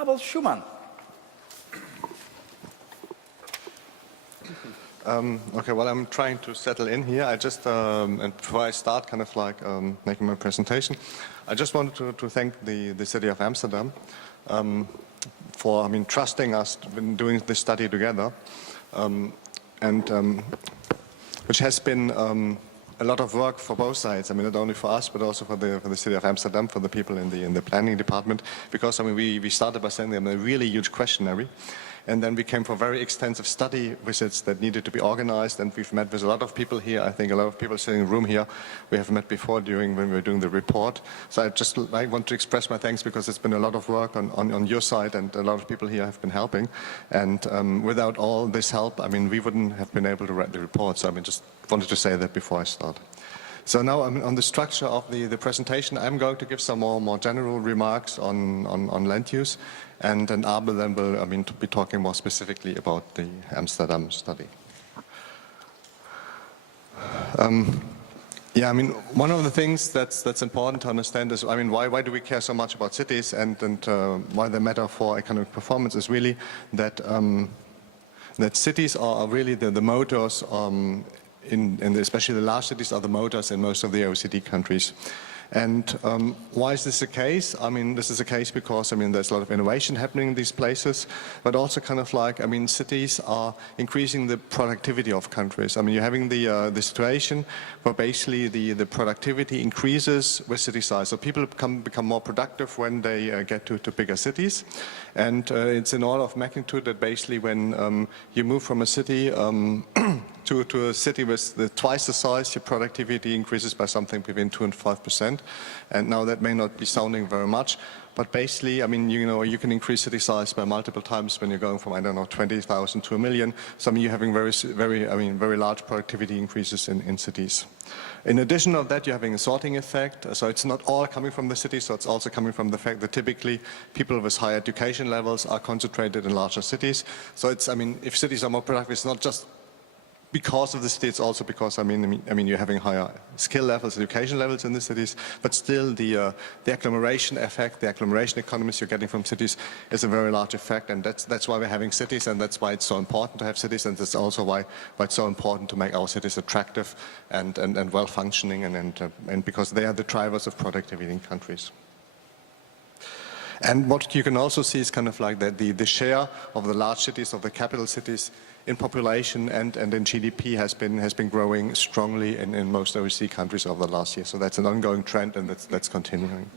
Abel Schuman. Okay, well, I'm trying to settle in here. I just, and before I start kind of like making my presentation, I just wanted to thank the city of Amsterdam for, trusting us in doing this study together, which has been a lot of work for both sides. Not only for us, but also for the city of Amsterdam, for the people in the planning department, because we started by sending them a really huge questionnaire. And then we came for very extensive study visits that needed to be organized, and we've met with a lot of people here. I think a lot of people sitting in the room here we have met before when we were doing the report. So I want to express my thanks, because it's been a lot of work on your side, and a lot of people here have been helping. And without all this help, we wouldn't have been able to write the report. So just wanted to say that before I start. So now on the structure of the presentation, I'm going to give some more general remarks on land use, and then Abel then will be talking more specifically about the Amsterdam study. One of the things that's important to understand is, why do we care so much about cities, and why they matter for economic performance is really that that cities are really the motors. Especially the large cities are the motors in most of the OECD countries. And why is this the case? This is the case because, there's a lot of innovation happening in these places, but also cities are increasing the productivity of countries. You're having the situation where basically the productivity increases with city size. So people become more productive when they get to bigger cities. And it's in order of magnitude that basically when you move from a city to a city with twice the size, your productivity increases by something between 2 and 5%. And now that may not be sounding very much, but basically, you can increase city size by multiple times when you're going from, 20,000 to 1 million. So you're having very large productivity increases in cities. In addition of that, you're having a sorting effect. So it's not all coming from the city, so it's also coming from the fact that typically people with high education levels are concentrated in larger cities. So it's, if cities are more productive, it's not just because of the city, it's also because, you're having higher skill levels, education levels in the cities, but still the agglomeration effect, the agglomeration economies you're getting from cities is a very large effect, and that's why we're having cities, and that's why it's so important to have cities, and that's also why it's so important to make our cities attractive and well-functioning, and because they are the drivers of productivity in countries. And what you can also see is that the share of the large cities, of the capital cities, in population and in GDP has been growing strongly in most OECD countries over the last year. So that's an ongoing trend, and that's continuing.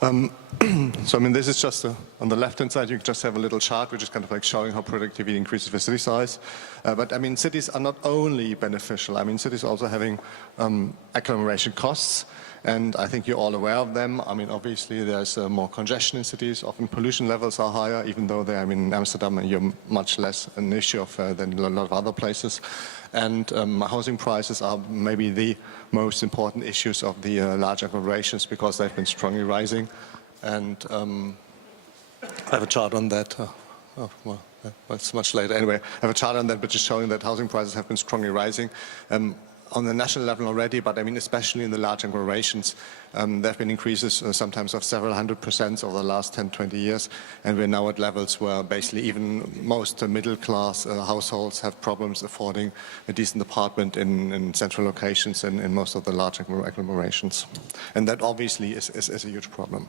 So this is just on the left-hand side, you just have a little chart which is showing how productivity increases with city size. But cities are not only beneficial. Cities are also having agglomeration costs. And I think you're all aware of them. Obviously there's more congestion in cities. Often pollution levels are higher, even though they're in Amsterdam, and you're much less an issue than a lot of other places. And housing prices are maybe the most important issues of the large agglomerations, because they've been strongly rising. And I have a chart on that. It's much later. Anyway, I have a chart on that which is showing that housing prices have been strongly rising. On the national level already, but especially in the large agglomerations, there have been increases sometimes of several 100% over the last 10, 20 years, and we're now at levels where basically even most middle-class households have problems affording a decent apartment in central locations in most of the large agglomerations. And that obviously is a huge problem.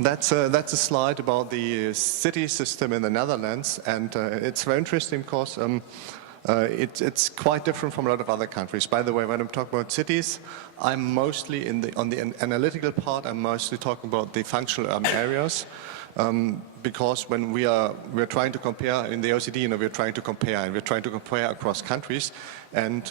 That's a slide about the city system in the Netherlands, and it's very interesting because it's quite different from a lot of other countries. By the way, when I'm talking about cities, I'm mostly on the analytical part. I'm mostly talking about the functional areas, because when we're trying to compare in the OECD, we're trying to compare across countries, and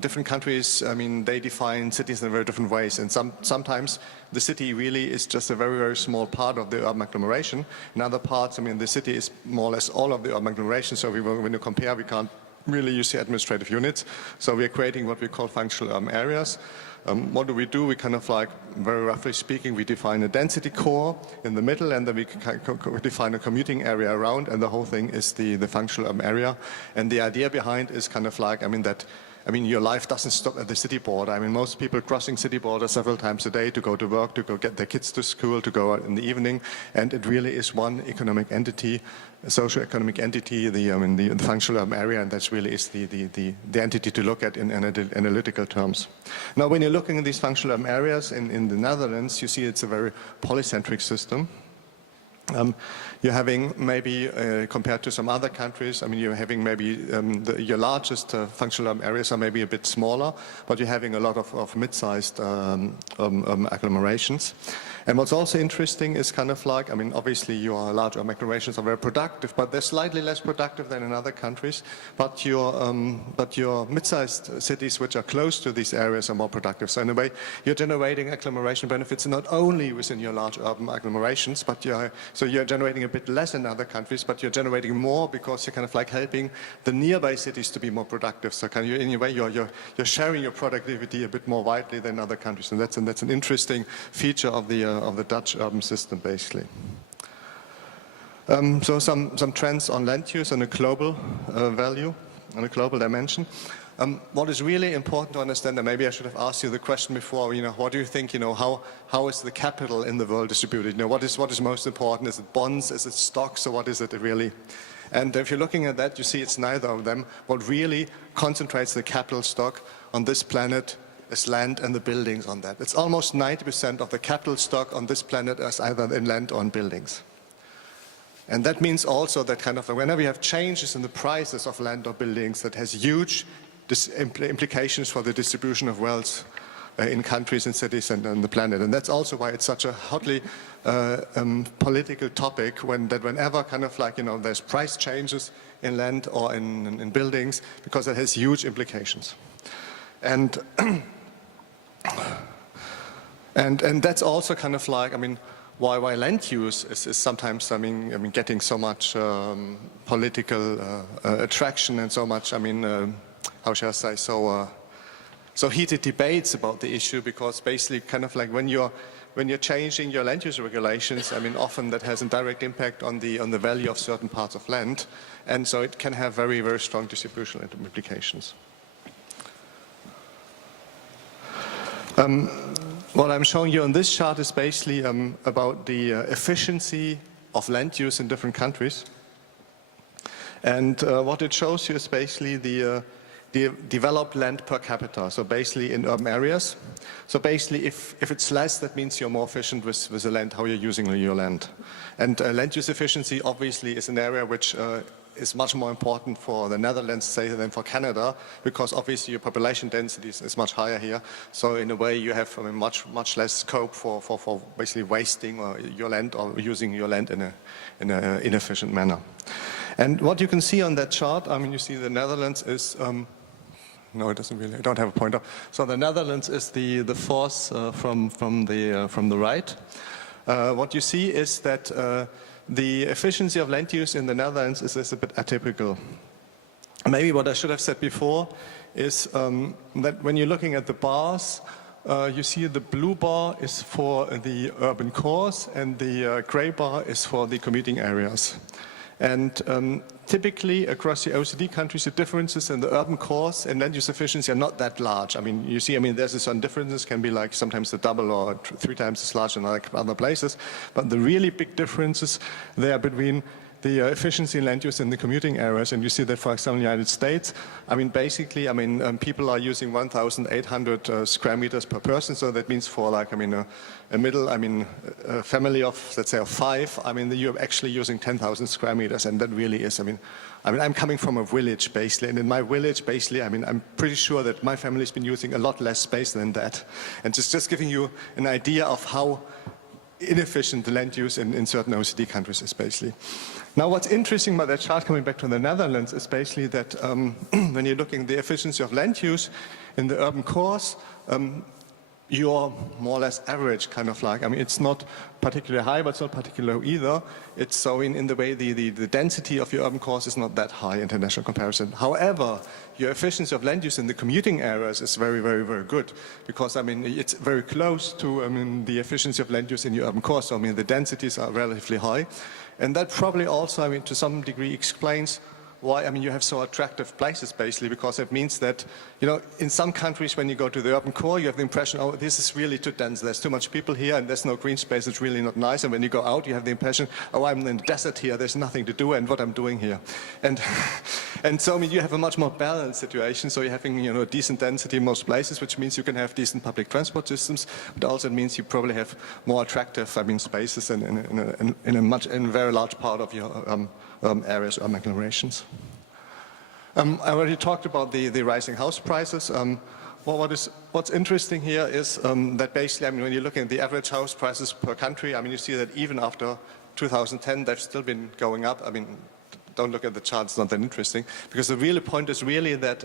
different countries, they define cities in very different ways, and sometimes the city really is just a very, very small part of the urban agglomeration. In other parts, the city is more or less all of the urban agglomeration, so when you compare, we can't really use the administrative units. So we are creating what we call functional areas. What do? We very roughly speaking, we define a density core in the middle, and then we define a commuting area around, and the whole thing is the functional area. And the idea behind is that I mean, your life doesn't stop at the city border. I mean, most people crossing city borders several times a day to go to work, to go get their kids to school, to go out in the evening, and it really is one economic entity, a socio-economic entity, the functional urban area, and that's really is the entity to look at in analytical terms. Now, when you're looking at these functional urban areas in the Netherlands, you see it's a very polycentric system. You're having maybe, compared to some other countries, I mean, you're having maybe your largest functional urban areas are maybe a bit smaller, but you're having a lot of mid-sized agglomerations. And what's also interesting is kind of like, I mean, obviously your large urban agglomerations are very productive, but they're slightly less productive than in other countries. But your mid-sized cities, which are close to these areas, are more productive. So in a way, you're generating agglomeration benefits not only within your large urban agglomerations, but you're generating a bit less in other countries, but you're generating more because you're kind of like helping the nearby cities to be more productive. So kind of in a way, you're sharing your productivity a bit more widely than other countries, and that's an interesting feature of the Dutch urban system, basically. So some trends on land use on a global value, on a global dimension. What is really important to understand, and maybe I should have asked you the question before, what do you think, how is the capital in the world distributed? What is most important? Is it bonds? Is it stocks? Or what is it really? And if you're looking at that, you see it's neither of them. What really concentrates the capital stock on this planet is land and the buildings on that. It's almost 90% of the capital stock on this planet is either in land or in buildings. And that means also that kind of whenever you have changes in the prices of land or buildings, that has huge implications for the distribution of wealth in countries and cities and on the planet. And that's also why it's such a hotly political topic whenever kind of like, there's price changes in land or in buildings, because it has huge implications. And that's also kind of like, I mean, why land use is sometimes, I mean, getting so much political attraction and so much, I mean, how shall I say, so heated debates about the issue, because basically kind of like when you're changing your land use regulations, I mean, often that has a direct impact on the value of certain parts of land, and so it can have very, very strong distributional implications. What I'm showing you on this chart is basically about the efficiency of land use in different countries. And what it shows you is basically the developed land per capita, so basically in urban areas. So basically if it's less, that means you're more efficient with the land, how you're using your land. And land use efficiency obviously is an area which is much more important for the Netherlands, say, than for Canada, because obviously your population density is much higher here. So in a way you have much less scope for basically wasting your land or using your land in an inefficient manner. And what you can see on that chart, I mean, you see the Netherlands is, no, it doesn't really, I don't have a pointer. So the Netherlands is the fourth from the right. What you see is that the efficiency of land use in the Netherlands is a bit atypical. Maybe what I should have said before is that when you're looking at the bars, you see the blue bar is for the urban cores and the gray bar is for the commuting areas. And typically across the OECD countries, the differences in the urban cores and land use efficiency are not that large. I mean, you see, I mean, there's some differences, can be like sometimes the double or 3 times as large in like other places. But the really big differences there between the efficiency in land use in the commuting areas, and you see that, for example, in the United States, I mean, basically, I mean, people are using 1,800 square meters per person, so that means for like, I mean, a middle, I mean, a family of, let's say, of 5, I mean, you're actually using 10,000 square meters, and that really is, I mean, I'm coming from a village, basically, and in my village, basically, I mean, I'm pretty sure that my family's been using a lot less space than that. And just giving you an idea of how inefficient the land use in certain OECD countries is, basically. Now, what's interesting about that chart, coming back to the Netherlands, is basically that when you're looking at the efficiency of land use in the urban cores, you're more or less average, kind of like, I mean, it's not particularly high, but it's not particularly low either. It's so in the way the density of your urban cores is not that high in international comparison. However, your efficiency of land use in the commuting areas is very, very, very good, because, I mean, it's very close to, I mean, the efficiency of land use in your urban cores. So, I mean, the densities are relatively high. And that probably also, I mean, to some degree explains why, I mean, you have so attractive places basically, because it means that, you know, in some countries when you go to the urban core, you have the impression, oh, this is really too dense, there's too much people here and there's no green space, it's really not nice. And when you go out, you have the impression, oh, I'm in the desert here, there's nothing to do and what I'm doing here. And, and so, I mean, you have a much more balanced situation, so you're having, you know, decent density in most places, which means you can have decent public transport systems, but also it means you probably have more attractive, I mean, spaces in a very large part of your areas, urban agglomerations. I already talked about the rising house prices. Well, what's interesting here is that basically, I mean, when you're looking at the average house prices per country, I mean, you see that even after 2010, they've still been going up. I mean, don't look at the charts, it's not that interesting, because the real point is really that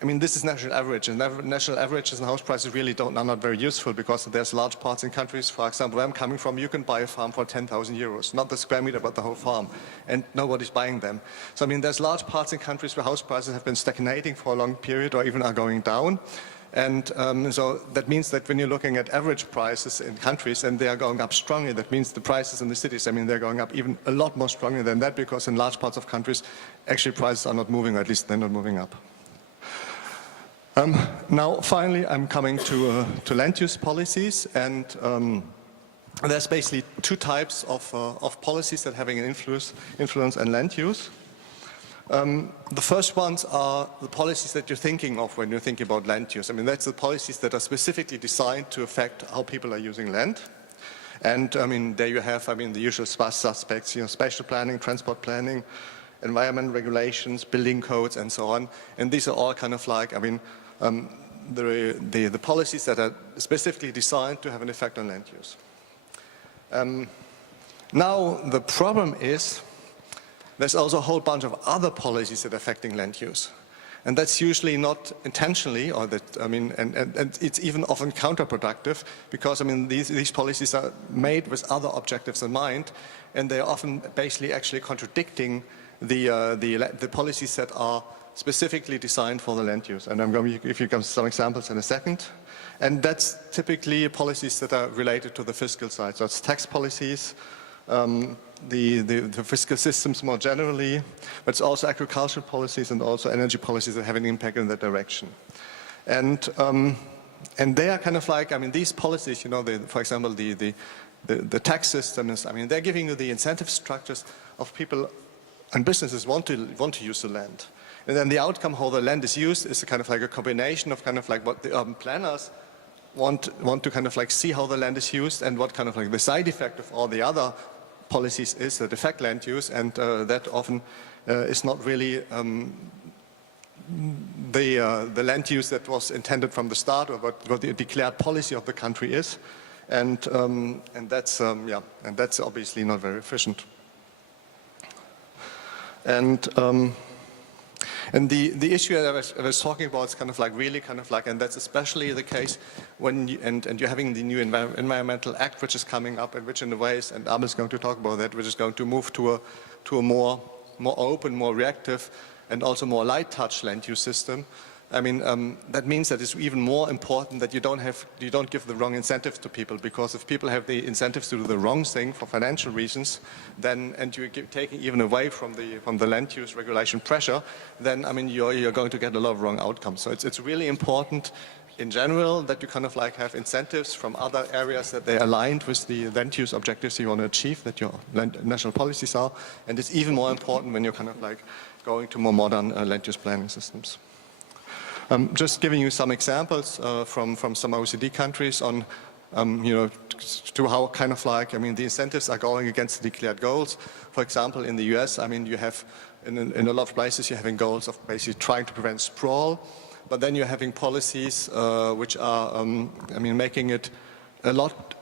I mean, this is national average, and national averages and house prices really are not very useful, because there's large parts in countries, for example, where I'm coming from, you can buy a farm for 10,000 euros, not the square meter, but the whole farm, and nobody's buying them. So, I mean, there's large parts in countries where house prices have been stagnating for a long period or even are going down. And so that means that when you're looking at average prices in countries and they are going up strongly, that means the prices in the cities, I mean, they're going up even a lot more strongly than that, because in large parts of countries, actually prices are not moving, or at least they're not moving up. Now, finally, I'm coming to land use policies, and there's basically two types of policies that are having an influence on land use. The first ones are the policies that you're thinking of when you're thinking about land use. I mean, that's the policies that are specifically designed to affect how people are using land. And I mean, there you have, I mean, the usual suspects, you know, spatial planning, transport planning, environment regulations, building codes, and so on. And these are all kind of like, I mean, the policies that are specifically designed to have an effect on land use. Now, the problem is there's also a whole bunch of other policies that are affecting land use. And that's usually not intentionally, or that, I mean, and it's even often counterproductive, because, I mean, these policies are made with other objectives in mind, and they're often basically actually contradicting the policies that are specifically designed for the land use. And I'm going to give you some examples in a second. And that's typically policies that are related to the fiscal side. So it's tax policies, the fiscal systems more generally, but it's also agricultural policies and also energy policies that have an impact in that direction. And they are kind of like, I mean, these policies, you know, for example, the tax systems, I mean, they're giving you the incentive structures of people and businesses want to use the land. And then the outcome, how the land is used, is kind of like a combination of kind of like what the urban planners want to kind of like see how the land is used, and what kind of like the side effect of all the other policies is that affect land use, and that often is not really the land use that was intended from the start, or what the declared policy of the country is, and that's yeah, and that's obviously not very efficient. And the issue that I was talking about is kind of like really kind of like, and that's especially the case when and you're having the new Environmental Act, which is coming up, and which in the ways, and Abel is going to talk about that, which is going to move to a more open, more reactive, and also more light touch land use system. I mean, that means that it's even more important that you don't give the wrong incentives to people, because if people have the incentives to do the wrong thing for financial reasons, then, and you're taking even away from the land use regulation pressure, then, I mean, you're going to get a lot of wrong outcomes. So it's really important in general that you kind of like have incentives from other areas that they're aligned with the land use objectives you want to achieve, that your national policies are, and it's even more important when you're kind of like going to more modern land use planning systems. Just giving you some examples from some OECD countries on, you know, to how kind of like, I mean, the incentives are going against the declared goals. For example, in the US, I mean, you have, in a lot of places, you're having goals of basically trying to prevent sprawl, but then you're having policies which are, I mean, making it a lot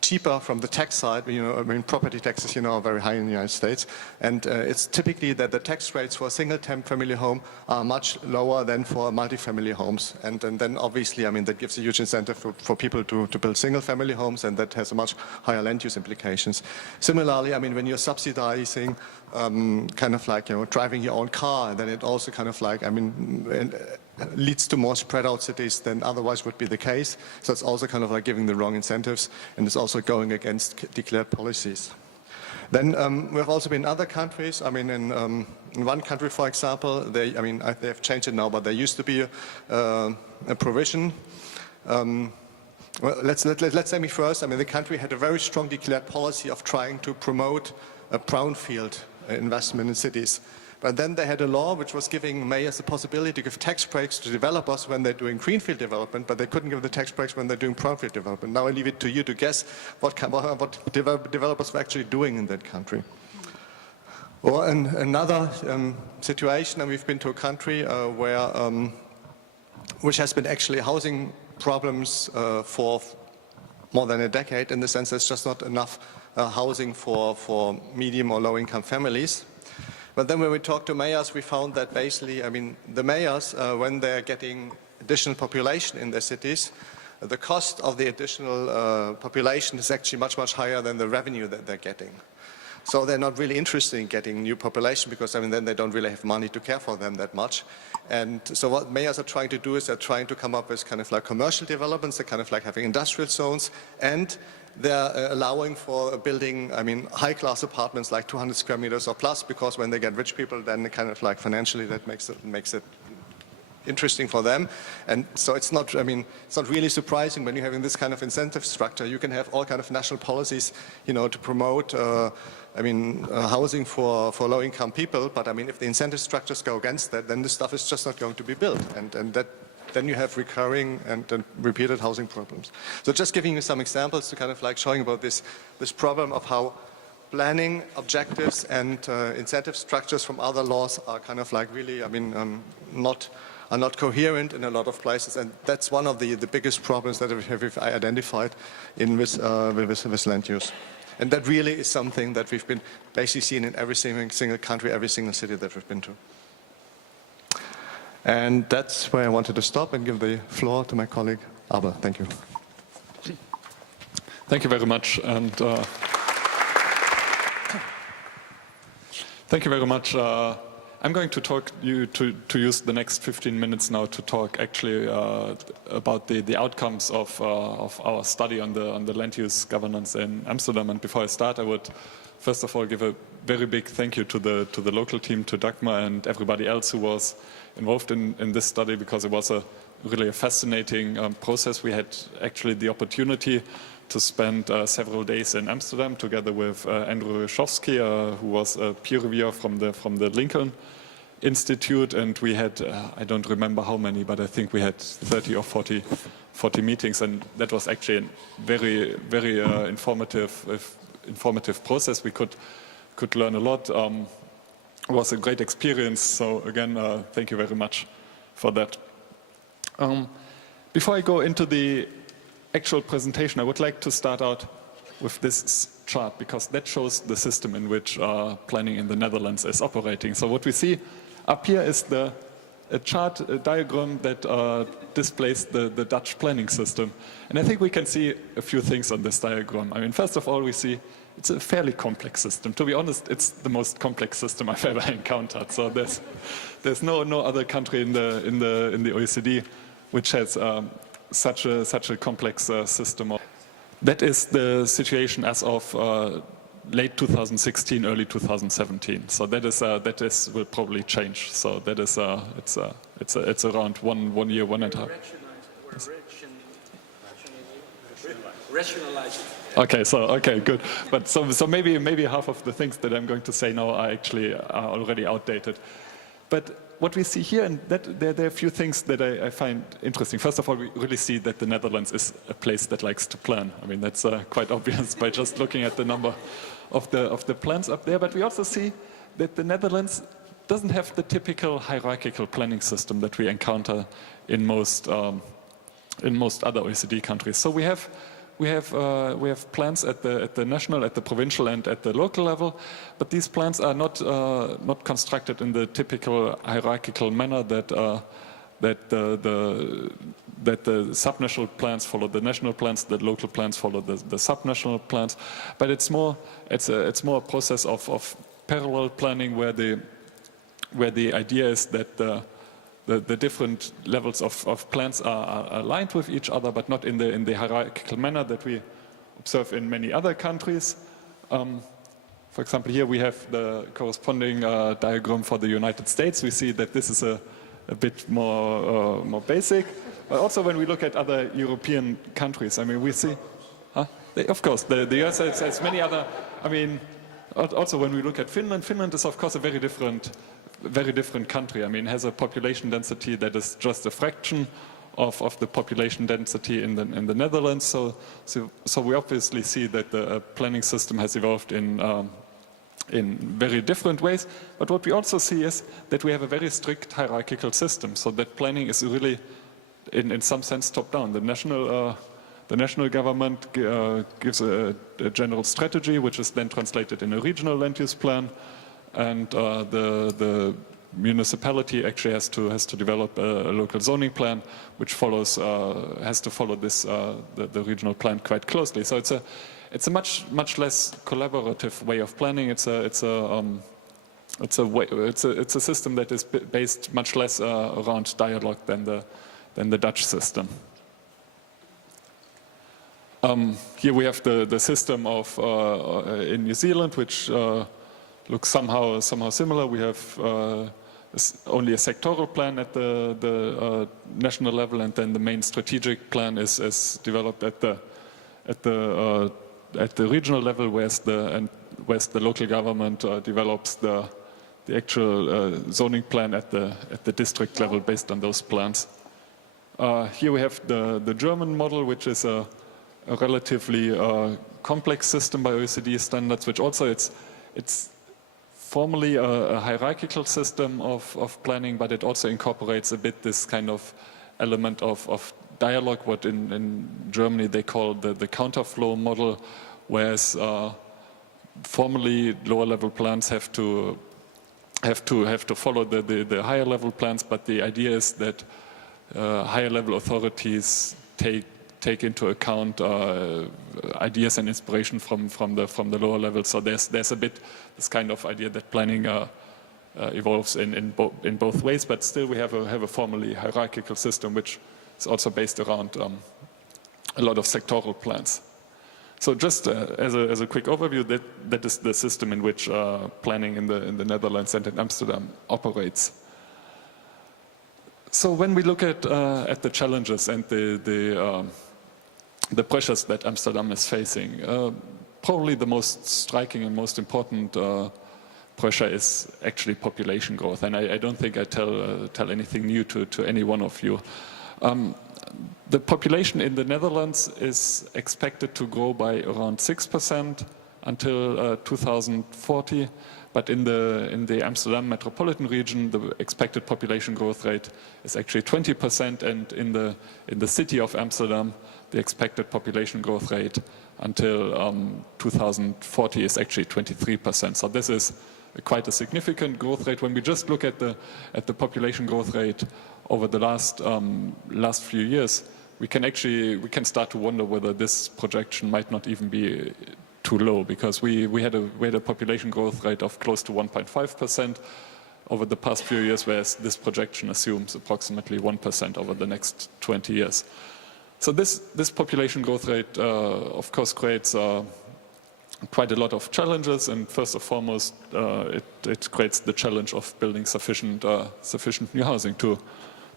cheaper from the tax side. You know, I mean, property taxes, you know, are very high in the United States, and it's typically that the tax rates for a single family home are much lower than for multi-family homes, and then obviously, I mean, that gives a huge incentive for people to build single family homes, and that has a much higher land use implications. Similarly, I mean, when you're subsidizing kind of like, you know, driving your own car, then it also kind of like, I mean, leads to more spread out cities than otherwise would be the case. So it's also kind of like giving the wrong incentives, and it's also going against declared policies. Then we have also been in other countries. I mean, in one country, for example, they have changed it now, but there used to be a provision. Well, let's say me first. I mean, the country had a very strong declared policy of trying to promote a brownfield investment in cities. But then they had a law which was giving mayors the possibility to give tax breaks to developers when they're doing greenfield development, but they couldn't give the tax breaks when they're doing brownfield development. Now I leave it to you to guess what developers were actually doing in that country. Or in another situation, and we've been to a country which has been actually housing problems for more than a decade, in the sense there's just not enough housing for medium or low-income families. But then when we talked to mayors, we found that basically, I mean, the mayors, when they're getting additional population in their cities, the cost of the additional population is actually much, much higher than the revenue that they're getting. So they're not really interested in getting new population because, I mean, then they don't really have money to care for them that much. And so what mayors are trying to do is they're trying to come up with kind of like commercial developments, they're kind of like having industrial zones, and they're allowing for building, I mean, high-class apartments like 200 square meters or plus, because when they get rich people, then kind of like financially that makes it interesting for them. And so it's not, I mean, it's not really surprising when you're having this kind of incentive structure. You can have all kind of national policies, you know, to promote, housing for low-income people. But I mean, if the incentive structures go against that, then this stuff is just not going to be built. And that, then you have recurring and repeated housing problems. So just giving you some examples to kind of like showing about this problem of how planning objectives and incentive structures from other laws are kind of like really, I mean, are not coherent in a lot of places, and that's one of the biggest problems that we've identified in with land use. And that really is something that we've been basically seeing in every single country, every single city that we've been to. And that's where I wanted to stop and give the floor to my colleague, Abel. Thank you. Thank you very much. And thank you very much. I'm going to talk to use the next 15 minutes now to talk actually about the outcomes of our study on the land use governance in Amsterdam. And before I start, I would first of all give a very big thank you to the local team, to Dagmar and everybody else who was involved in this study, because it was really a fascinating process. We had actually the opportunity to spend several days in Amsterdam together with Andrew Ryszowski, who was a peer reviewer from the Lincoln Institute, and we had, I don't remember how many, but I think we had 30 or 40 meetings, and that was actually a very, very informative process. We could learn a lot. It was a great experience, so again, thank you very much for that. Before I go into the actual presentation, I would like to start out with this chart, because that shows the system in which planning in the Netherlands is operating. So what we see up here is a diagram that displays the Dutch planning system. And I think we can see a few things on this diagram. I mean, first of all, we see it's a fairly complex system. To be honest, it's the most complex system I've ever encountered. So there's no other country in the OECD which has such a complex system. That is the situation as of late 2016, early 2017. So that will probably change. So that is it's around one year, 1.5. Rationalize. Okay, good. But so maybe half of the things that I'm going to say now are already outdated. But what we see here, and there are a few things that I find interesting. First of all, we really see that the Netherlands is a place that likes to plan. I mean, that's quite obvious by just looking at the number of the plans up there. But we also see that the Netherlands doesn't have the typical hierarchical planning system that we encounter in most other OECD countries. So we have plans at the national, at the provincial, and at the local level, but these plans are not constructed in the typical hierarchical manner that the subnational plans follow the national plans, the local plans follow the subnational plans. But it's more a process of parallel planning, where the idea is that the different levels of plans are aligned with each other, but not in the hierarchical manner that we observe in many other countries. For example, here we have the corresponding diagram for the United States. We see that this is a bit more basic. But also when we look at other European countries, I mean, we see, of course, the US has many other, I mean, also when we look at Finland, Finland is of course a very different country. I mean, it has a population density that is just a fraction of the population density in the Netherlands. So we obviously see that the planning system has evolved in very different ways. But what we also see is that we have a very strict hierarchical system, so that planning is really, in some sense, top-down. The national government gives a general strategy, which is then translated in a regional land use plan, and the municipality actually has to develop a local zoning plan, which has to follow this the regional plan quite closely. So it's a much less collaborative way of planning. It's a system that is based much less around dialogue than the Dutch system. Here we have the system of in New Zealand, which looks somehow similar. We have only a sectoral plan at the national level, and then the main strategic plan is developed at the regional level, whereas the local government develops the actual zoning plan at the district level based on those plans. Here we have the German model, which is a relatively complex system by OECD standards, which also it's formally a hierarchical system of planning, but it also incorporates a bit this kind of element of dialogue, what in Germany they call the counterflow model, whereas formally lower level plans have to follow the higher level plans, but the idea is that higher level authorities take into account ideas and inspiration from the lower level. So there's a bit this kind of idea that planning evolves in both ways, but still we have a formally hierarchical system which is also based around a lot of sectoral plans. So just as a quick overview, that is the system in which planning in the Netherlands and in Amsterdam operates. So when we look at the challenges and the pressures that Amsterdam is facing, probably the most striking and most important pressure is actually population growth. And I don't think I tell anything new to any one of you. The population in the Netherlands is expected to grow by around 6% until 2040. But in the Amsterdam metropolitan region, the expected population growth rate is actually 20%, and in the city of Amsterdam, the expected population growth rate until 2040 is actually 23%. So this is quite a significant growth rate. When we just look at the population growth rate over the last few years, we can start to wonder whether this projection might not even be too low, because we had a population growth rate of close to 1.5% over the past few years, whereas this projection assumes approximately 1% over the next 20 years. So this population growth rate, of course, creates quite a lot of challenges, and first and foremost, it creates the challenge of building sufficient new housing to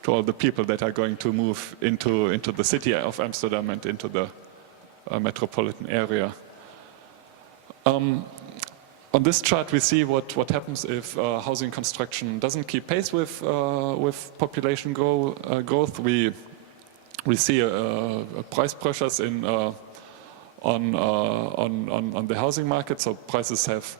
all the people that are going to move into the city of Amsterdam and into the metropolitan area. On this chart, we see what happens if housing construction doesn't keep pace with population growth. We see price pressures on the housing market. So prices have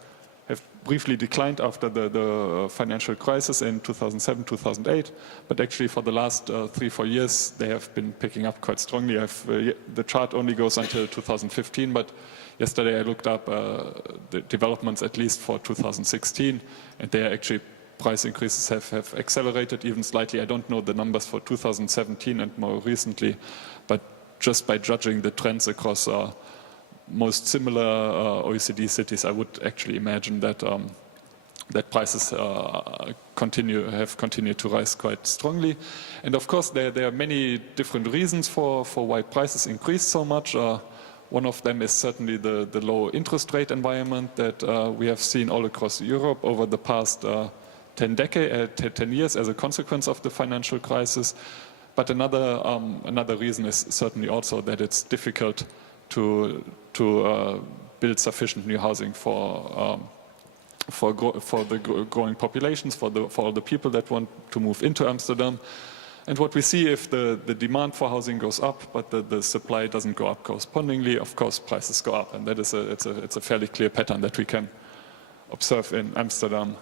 briefly declined after the financial crisis in 2007, 2008. But actually, for the last 3-4 years, they have been picking up quite strongly. The chart only goes until 2015, but yesterday I looked up the developments at least for 2016, and there actually price increases have accelerated even slightly. I don't know the numbers for 2017 and more recently, but just by judging the trends across most similar OECD cities, I would actually imagine that that prices have continued to rise quite strongly. And of course, there are many different reasons for why prices increased so much. One of them is certainly the low interest rate environment that we have seen all across Europe over the past 10 years as a consequence of the financial crisis. But another reason is certainly also that it's difficult to build sufficient new housing for the growing populations, for all the people that want to move into Amsterdam. And what we see, if the demand for housing goes up, but the supply doesn't go up correspondingly, of course prices go up, and that is it's a fairly clear pattern that we can observe in Amsterdam.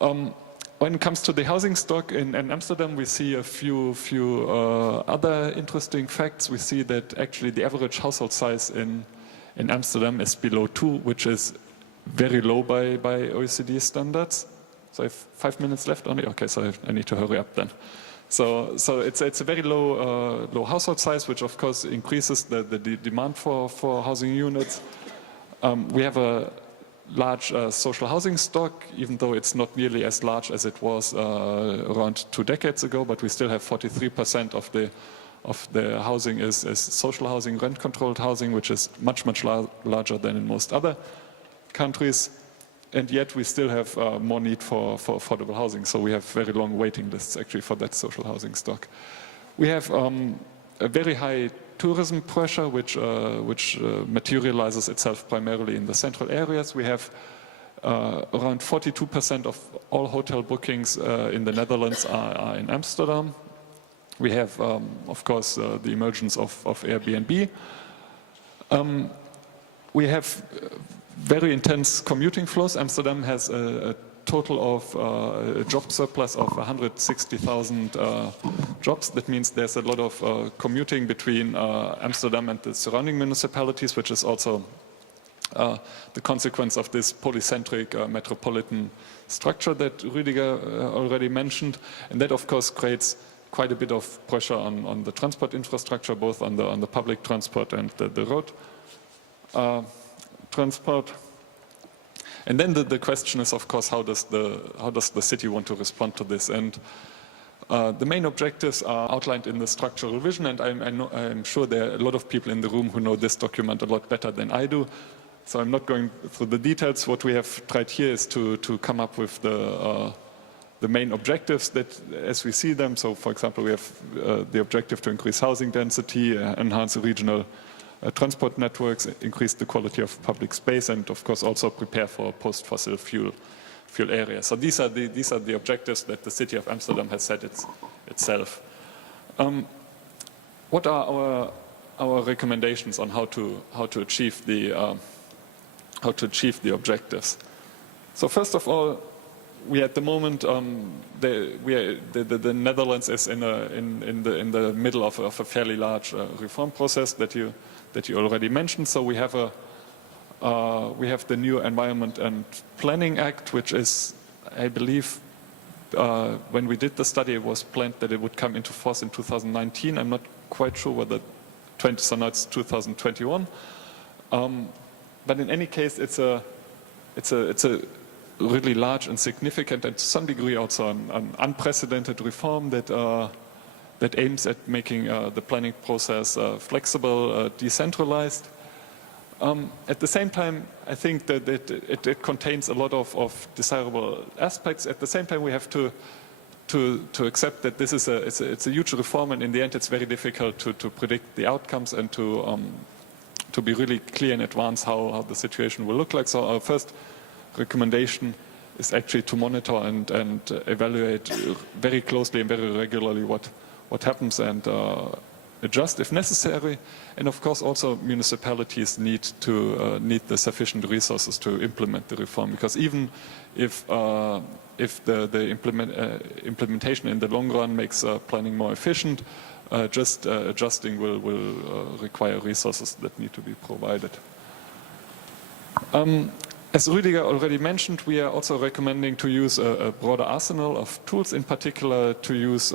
When it comes to the housing stock in Amsterdam, we see a few other interesting facts. We see that actually the average household size in Amsterdam is below 2, which is very low by OECD standards. So I have 5 minutes left only. Okay, so I need to hurry up then. So it's a very low household size, which of course increases the demand for housing units. We have a large social housing stock, even though it's not nearly as large as it was around 2 decades ago, but we still have 43% of the housing is social housing, rent-controlled housing, which is much larger than in most other countries. And yet we still have more need for affordable housing, so we have very long waiting lists actually for that social housing stock. We have a very high tourism pressure, which materializes itself primarily in the central areas. We have around 42% of all hotel bookings in the Netherlands are in Amsterdam. We have, of course, the emergence of Airbnb. We have very intense commuting flows. Amsterdam has a total of a job surplus of 160,000 jobs. That means there's a lot of commuting between Amsterdam and the surrounding municipalities, which is also the consequence of this polycentric metropolitan structure that Rüdiger already mentioned. And that, of course, creates quite a bit of pressure on the transport infrastructure, both on the public transport and the road transport. And then the question is, of course, how does the city want to respond to this? And the main objectives are outlined in the structural vision, and I'm sure there are a lot of people in the room who know this document a lot better than I do. So I'm not going through the details. What we have tried here is to come up with the main objectives that, as we see them. So, for example, we have the objective to increase housing density, enhance regional transport networks, increase the quality of public space, and of course also prepare for post-fossil fuel areas. So these are the objectives that the city of Amsterdam has set itself. What are our recommendations on how to achieve the objectives? So first of all, we at the moment the Netherlands is in the middle of a fairly large reform process that you already mentioned. So we have the new Environment and Planning Act, which is, I believe, when we did the study, it was planned that it would come into force in 2019. I'm not quite sure whether so now it's 2021. But in any case, it's a really large and significant, and to some degree also an unprecedented reform that aims at making the planning process flexible, decentralized. At the same time, I think that it contains a lot of desirable aspects. At the same time, we have to accept that this is it's a huge reform, and in the end, it's very difficult to predict the outcomes and to be really clear in advance how the situation will look like. So our first recommendation is actually to monitor and evaluate very closely and very regularly what happens and adjust if necessary. And of course also municipalities need the sufficient resources to implement the reform, because even if the implementation in the long run makes planning more efficient, just adjusting will require resources that need to be provided. As Rüdiger already mentioned, we are also recommending to use a broader arsenal of tools, in particular to use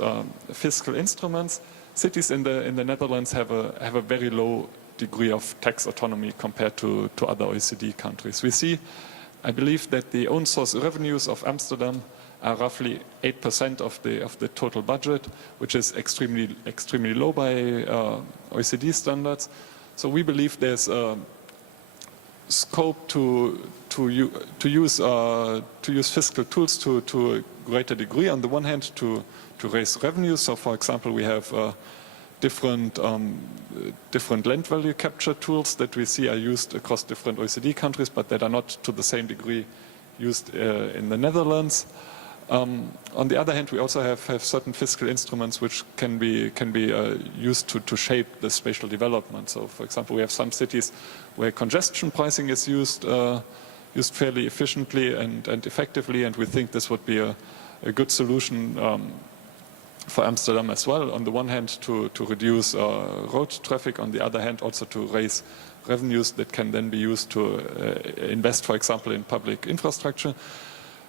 fiscal instruments. Cities in the Netherlands have a very low degree of tax autonomy compared to other OECD countries. We see, I believe, that the own source revenues of Amsterdam are roughly 8% of the total budget, which is extremely low by OECD standards. So we believe there's scope to use fiscal tools to a greater degree. On the one hand, to raise revenues. So, for example, we have different land value capture tools that we see are used across different OECD countries, but that are not to the same degree used in the Netherlands. On the other hand, we also have certain fiscal instruments which can be used to shape the spatial development. So, for example, we have some cities where congestion pricing is used fairly efficiently and effectively, and we think this would be a good solution for Amsterdam as well. On the one hand, to reduce road traffic. On the other hand, also to raise revenues that can then be used to invest, for example, in public infrastructure.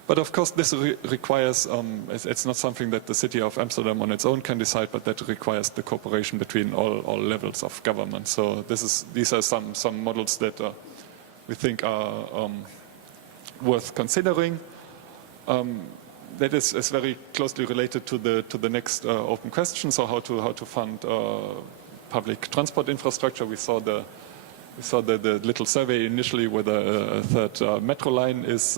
But of course, this requires, it's not something that the city of Amsterdam on its own can decide, but that requires the cooperation between all levels of government. So these are some models that we think are worth considering. That is very closely related to the next open question. So how to fund public transport infrastructure. We saw the little survey initially whether a third metro line is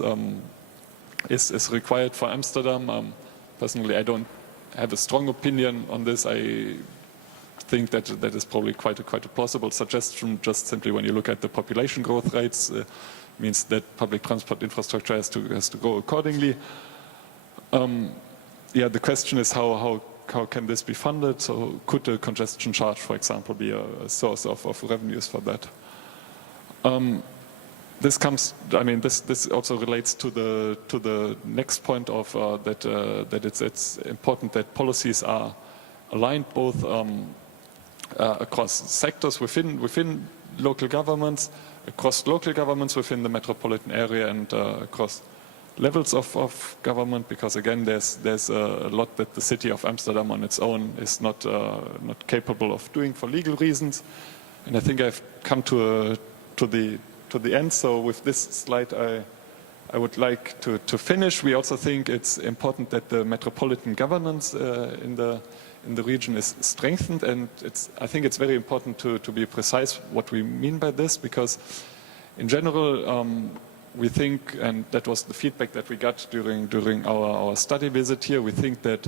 required for Amsterdam. Personally, I don't have a strong opinion on this. I think that is probably quite a plausible suggestion. Just simply when you look at the population growth rates, means that public transport infrastructure has to go accordingly. Yeah, the question is how can this be funded? So could a congestion charge, for example, be a source of revenues for that? This also relates to the next point of that it's important that policies are aligned both across sectors within local governments, across local governments within the metropolitan area, and across levels of government, because again there's a lot that the city of Amsterdam on its own is not capable of doing for legal reasons. And I think I've come to the end. So with this slide I would like to finish. We also think it's important that the metropolitan governance in the region is strengthened, and I think it's very important to be precise what we mean by this, because in general we think, and that was the feedback that we got during our study visit here, we think that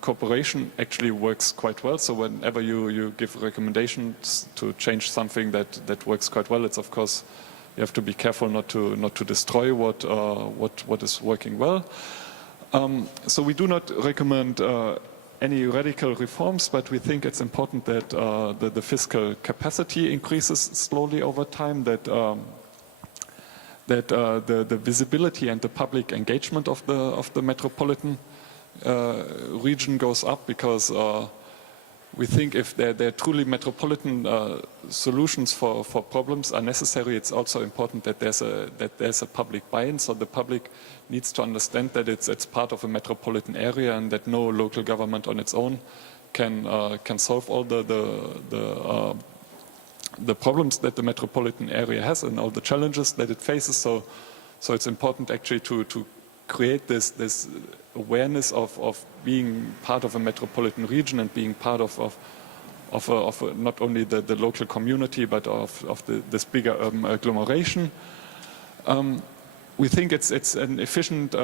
cooperation actually works quite well. So whenever you give recommendations to change something that works quite well, it's of course you have to be careful not to destroy what is working well. So we do not recommend any radical reforms, but we think it's important that the fiscal capacity increases slowly over time, that the visibility and the public engagement of the metropolitan region goes up, because we think if there are truly metropolitan solutions for problems are necessary, it's also important that there's a public buy-in. So the public needs to understand that it's part of a metropolitan area, and that no local government on its own can solve all the problems that the metropolitan area has and all the challenges that it faces. So it's important actually to create this awareness of being part of a metropolitan region and being part of not only the local community, but of this bigger urban agglomeration. We think it's an efficient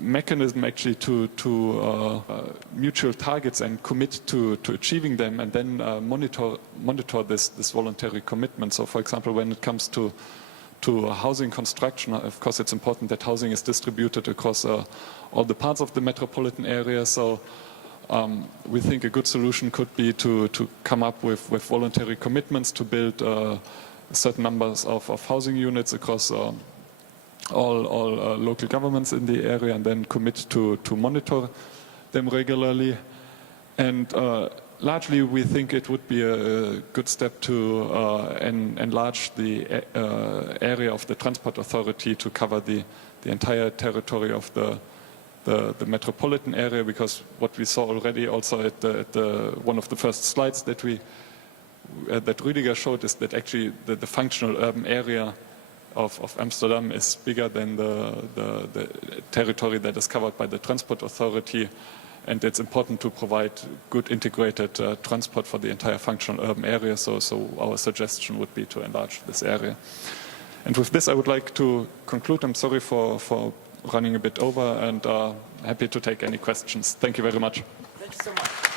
mechanism actually to mutual targets and commit to achieving them, and then monitor this voluntary commitment. So, for example, when it comes to housing construction, of course, it's important that housing is distributed across all the parts of the metropolitan area. So we think a good solution could be to come up with voluntary commitments to build certain numbers of housing units across all local governments in the area, and then commit to monitor them regularly. And largely, we think it would be a good step to enlarge the area of the transport authority to cover the entire territory of the metropolitan area, because what we saw already also at one of the first slides that Rüdiger showed is that actually the functional urban area of Amsterdam is bigger than the territory that is covered by the transport authority. and it's important to provide good integrated transport for the entire functional urban area, so our suggestion would be to enlarge this area. And with this, I would like to conclude. I'm sorry for running a bit over, and happy to take any questions. Thank you very much. Thank you so much.